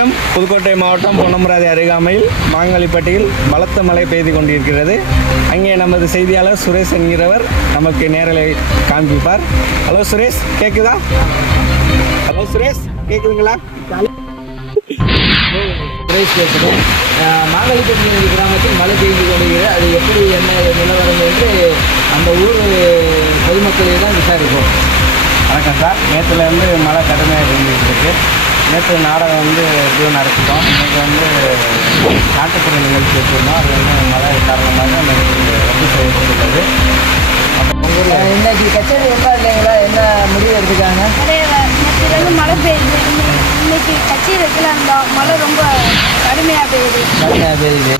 வணக்கம். புதுக்கோட்டை மாவட்டம் பொன்னமராதி அருகாமையில் மாங்காளிப்பட்டியில் பலத்த மழை பெய்து கொண்டிருக்கிறது. அங்கே நமது செய்தியாளர் சுரேஷ் என்கிறவர் நமக்கு நேரலை காண்பிப்பார். ஹலோ சுரேஷ், கேட்குதா? ஹலோ சுரேஷ், கேட்குதுங்களா? சுரேஷ் பேசுகிறேன். மாங்காளிப்பட்டி கிராமத்தில் மழை பெய்து கொண்டிருக்கிறது. அது எப்படி என்ன நிலவரம் என்று அந்த ஊர் பொதுமக்களை தான் விசாரிப்போம். வணக்கம் சார். நேற்றுலேருந்து மழை கடுமையாக பெய்ஞ்சிருக்கு. நேற்று நாடகம் எப்படியோ நடத்திட்டோம். இன்றைக்கி நாட்டுப்புற நிகழ்ச்சி வச்சுருந்தோம். அது மழை காரணமாக ரத்து செய்யப்பட்டுள்ளது. இன்னைக்கு கச்சேரி ஒன்றா இல்லைங்களா? என்ன முடிவு எடுத்துக்காங்க? நேற்று மழை பெய்யுது. இன்னைக்கு கச்சேரி வைக்கல, அந்த மழை ரொம்ப கடுமையாக பெய்யுது.